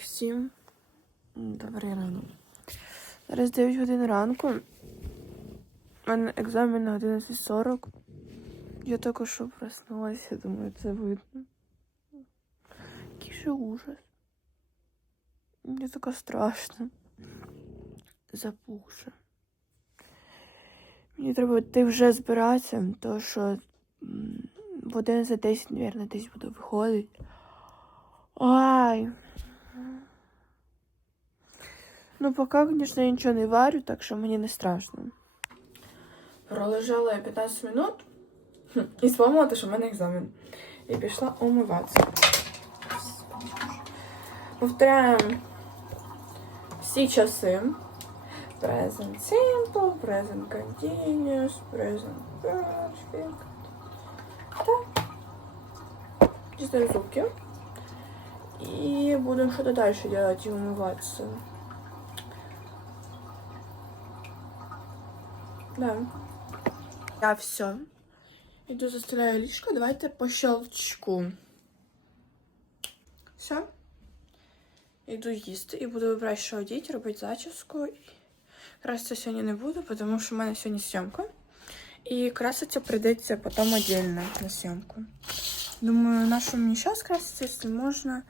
Всім добрий ранок. Зараз 9 годин ранку. У мене екзамен на 11.40. Я тільки що проснулася, думаю, це видно. Який же ужас. Мені таке страшно. Запухше. Мені треба йти вже збиратися, тому що в 11.10, мабуть, десь буду виходити. Ай. Ну, пока, конечно, я ничего не варю, так що мені не страшно. Пролежала я 15 минут і спомнила, що в мене екзамен. І пішла умиватися. Повторяємо всі часи. Present simple, present continuous, present perfect. Так. Чистим зубки. И будем что-то дальше делать и умываться. Да. Я все. Иду застеляю ліжко. Давайте по щелчку. Все. Іду їсти і буду вибирати, що одіти, робити зачіску. Краситися сьогодні не буду, тому що в мене сьогодні зйомка. І краситься прийдеться потім отдельно на зйомку. Думаю, на что мне сейчас краситься, если можно...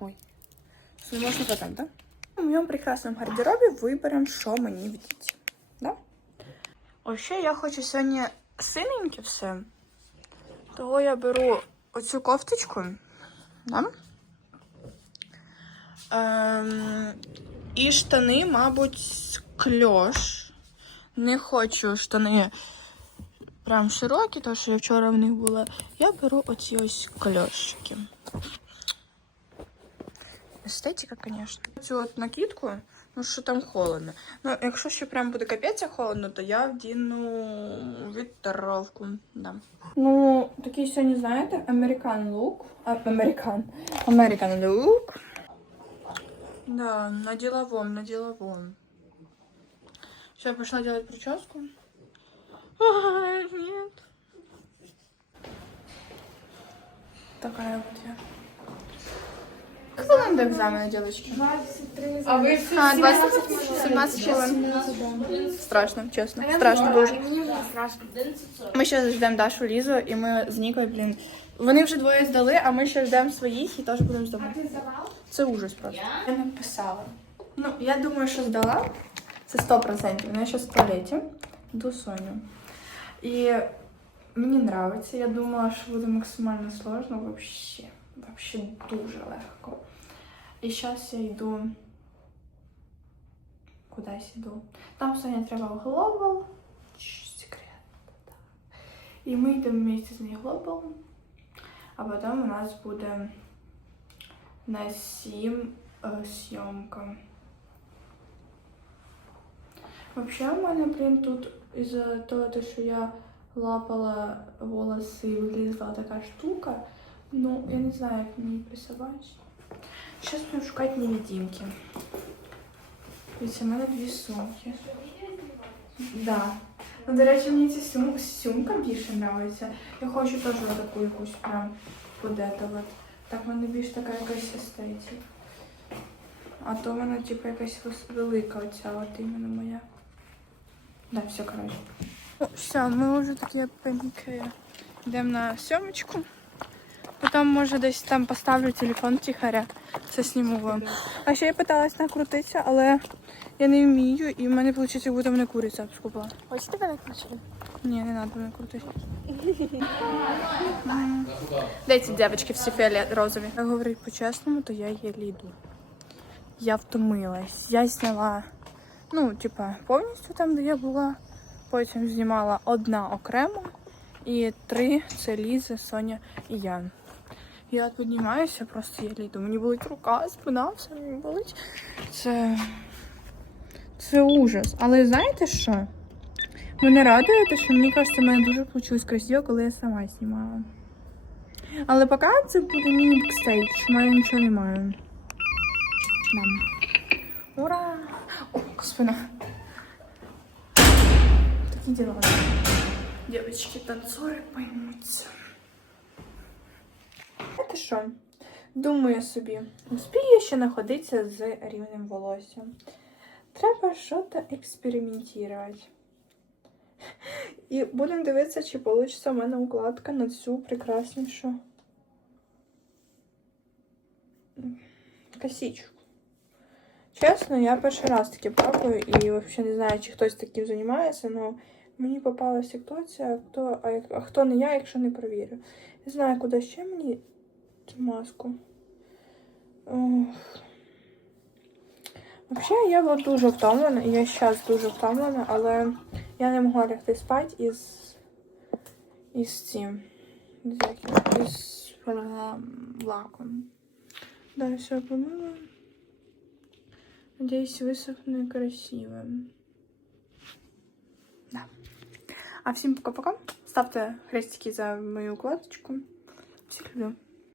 Ой. Если можно потом, да? В моем прекрасном гардеробе выберем, що мені вдіти. Да? Вообще, я хочу сьогодні синеньке все. Того я беру оцю кофточку. Да? Ем, і штани, мабуть, кльош. Не хочу штани прям широкі, тому що я вчора в них була. Я беру оці ось кльошки. Естетика, звісно. Цю от накидку, ну що там холодно. Ну, якщо ще прям буде капець як холодно, то я вдіну вітеровку. Да. Ну, такий сьогодні, знаєте, американ лук. Американ. Американ лук. Да, на деловом, на деловом. Все, я пошла делать прическу. Ай, нет. Такая вот я. Как вам до экзамена, девочки? 23 А ви А, 20, 17 хвилин. Страшно, чесно. Страшно дуже. Мені вже страшно. Ми ще ждемо Дашу Лізу, і ми з Нікою, блін. Вони вже двоє здали, а ми ще ждемо своїх і теж будемо здавати. Це ужас просто. Я написала. Ну, я думаю, що здала. Це 100%. Ну, я зараз в туалеті. Йду Соню. І мені подобається. Я думала, що буде максимально сложно. Вообще. Вообще дуже легко. І зараз я йду. Кудись йду. Там Соня треба в. Чш, Секрет. Да. І ми йдемо вместе з в Global. А потім у нас буде на 7 э, съемка. Вообще у мене, блін, тут із-за того, то, що я лапала волоси вилізла така штука. Ну, я не знаю, як мені присувати. Зараз будемо шукати невидимки. Дивіться, у мене дві сумки. Да. Ну, до речі, мені ця сум... сумка більше подобається. Я хочу теж таку якусь прям подетувати. Так в мене більш така якась естетика. А то вона, типу, якась велика оця от іменно моя. Да, все, коротше. Все, ми вже такі пеньки. Йдемо на сьомочку. Потім, може, десь там поставлю телефон тихаря. Це зніму вам. А ще я питалась накрутитися, але я не вмію, і в мене виходить, як будто мене куриця скупила. Хочете мене включити? Ні, не треба мене крутити. Де ці дівчатки всі фіолет розові? Я говорю по-чесному, то я єлі йду. Я втомилась. Я зняла, ну, типа, повністю там, де я була. Потім знімала одна окремо. І три це Ліза, Соня і я. Я піднімаюся, просто єлі йду. Мені болить рука, спина, все мені болить. Це. Це ужас. Але знаєте що? Мене радує, те, що мені кажеться, в мене дуже вийшло красиво, коли я сама знімала. Але поки це буде міні бекстейдж, в мене нічого немає. Мам. Ура! О, спина. Такі діла. Девочки, танцори поймуться. Це що? Думаю собі, успію ще знаходитися з рівнем волосся. Треба щось експериментувати. І будемо дивитися, чи вийде у мене укладка на цю прекраснішу косичку. Чесно, я перший раз таке пробую і взагалі не знаю, чи хтось таким займається, але мені попалася ситуація, хто, а, хто не я, якщо не провірю. Не знаю, куди ще мені маску. Взагалі, я була дуже втомлена, я зараз дуже втомлена, але я не могла лягти спати із, із цим. Із лаком. Да, все помила. Надеюсь, высохну красиво. Да. А всем пока-пока. Ставьте хрестики за мою укладочку. Всех люблю.